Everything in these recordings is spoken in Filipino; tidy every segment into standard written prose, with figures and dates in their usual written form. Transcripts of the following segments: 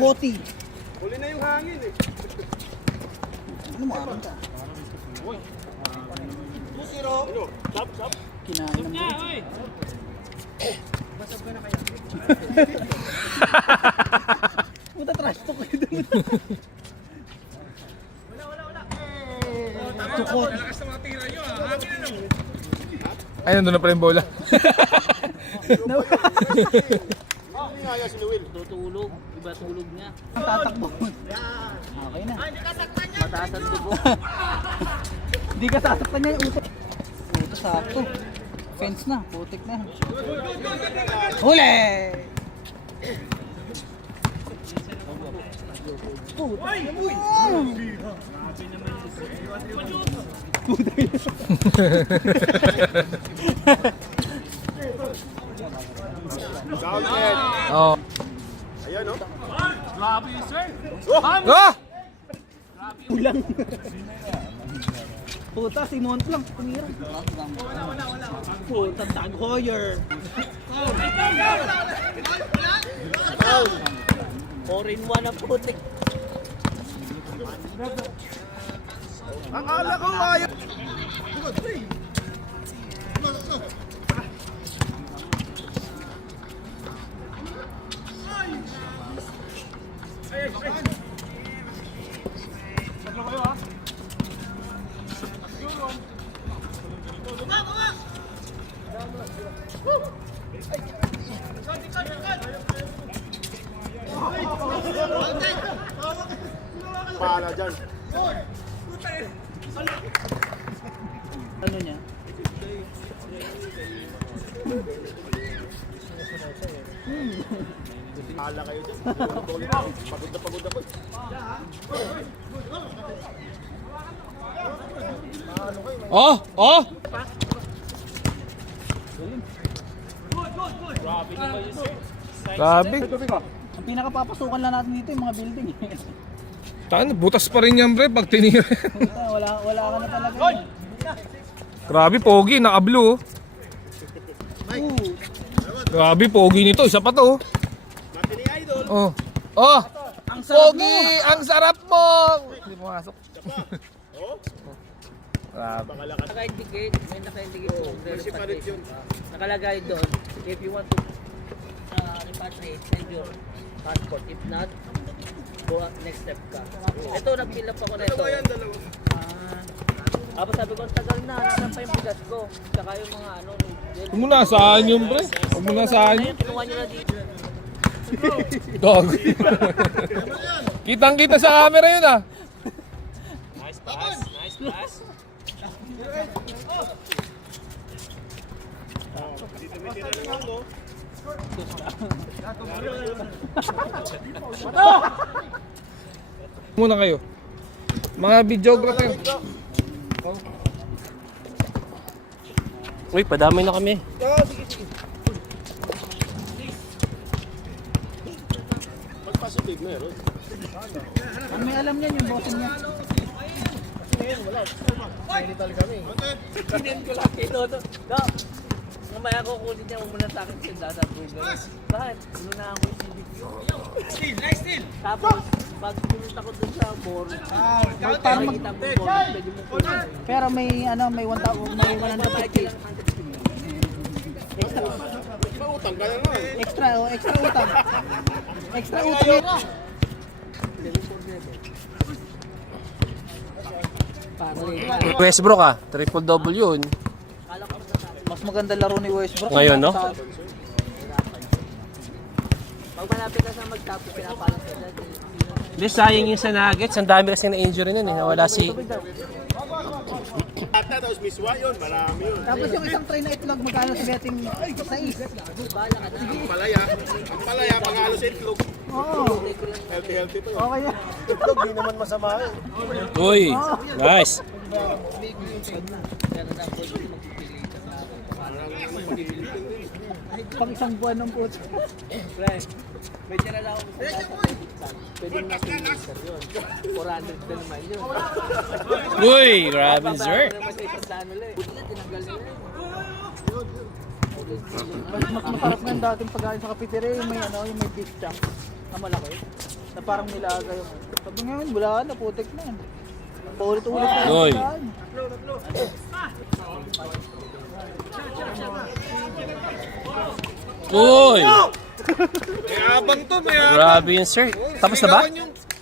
Poti. Huli na yung hangin eh. Ano mo aron ka? Uy. 2-0. Ano? Stop. Kinain ng buhay. Oy! Basag ka na kaya? Puta trash talk kayo dun. Wala. Tukot. Malakas na mga tira nyo ah. Hangin na lang. Ay, nandun na pala yung bola. Hindi nga si Noel. Tutulog. Iba tulog niya. Ang tatakbo. Okay na. Mataas ang dugo. Hindi ka sasaktan niya yung utak. Puta sakto. Fence na. Putik na. Huli! Puta. Down head. Oo. Ayan o. Grabe, sir. Ah! Ulang. Puta, si Mont lang. Tumira. Puta, Tag Heuer. 4-in-1 ang putik. Akala ko kaya. Para dyan. Ano niya? Akala kayo dyan. Pagod na pagod ako. Oh! Oh! Grabe. Ang pinakapapasukan lang natin dito yung mga building. Taan, butas pa rin yan, bre, pag tinira. Puta, wala ka na talaga. Grabe, pogi, naka-blue. Grabe, pogi nito. Isa pa to. Matini idol. Oh. Oh! Ang sarap Pogi! mo. Ang sarap mo! Hindi pumasok. Oh, Grabe. pakalakas. Naka-indicate. May naka-indicate sa Kasi pa rin yun. Nakalagay doon. If you want to repatriate, send your passport. If not, go next step ka. Ito, nag-fill up ako na ito. Dalawa yan, dalawa. Tapos sabi ko, ang tagal na. Nasaan pa yung bigas ko? Tsaka yung mga ano. Huwag mo nasaan yung, bre. Huwag mo nasaan Ano yung. yung kinuha nyo na dito? Dog. Kitang-kita sa camera yun, ah. Nice pass. Nice pass. Dito may tira ng ako. Muna kayo. Mga videographer. Uy, padamay na kami. Magpositive meron. Ang may alam niyan yung bossing niya. Medical kami. Pinin ko lang kay Dodo. No. Mamaya ko kunin niya muna sa akin si Dada Google. Bakit? Inunahan ko yung CBQ. Still. Tapos, pag pumunta ko dun sa mall, makikita mo yung mall, pwede mo kunin. Pero may ano, may 1,000, may 150. Mautang ka na nga eh. Extra utang. Extra utang. Westbrook triple double yun. Mas maganda laro ni Westbrook. Ngayon, no? Pag malapit na sa magtapos, pinapalas ka dyan. Hindi, sayang yung sa Nuggets. Ang dami kasi na-injury nun eh. Nawala si... Ata, tapos miswa yun. Marami yun. Tapos yung isang tray na itlog, magkano si betting sa is? Ang palaya. Ang palaya, pangalo sa itlog. Oo. Healthy to. Okay yan. Itlog, di naman masama eh. Uy! Nice! Pang isang buwan ng puto. May tira lang ako. Pwede mo natin yun. 400 na naman yun. Uy! Grabe, sir! Naman sa isang daan ulit. Buti na, tinanggal nila yun. Mas masarap nga yung dating pagkain sa kapitire, yung may ano, yung may beef chop na malaki. Na parang nilaga yung... Sabi nga yun, wala na, putik na yan. Paulit-ulit na Oy. yan. Uy! May abang to, may abang. Grabe yun, sir. Tapos na ba?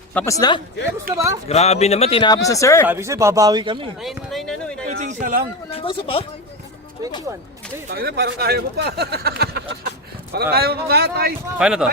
Tapos na? Tapos na ba? Grabe naman, tinapos na, sir. Sabi sa'yo, babawi kami. 9 Isa lang. Isa pa? 21. Tangina, parang kaya mo pa. Parang kaya mo pa ba, Tay? Paano to?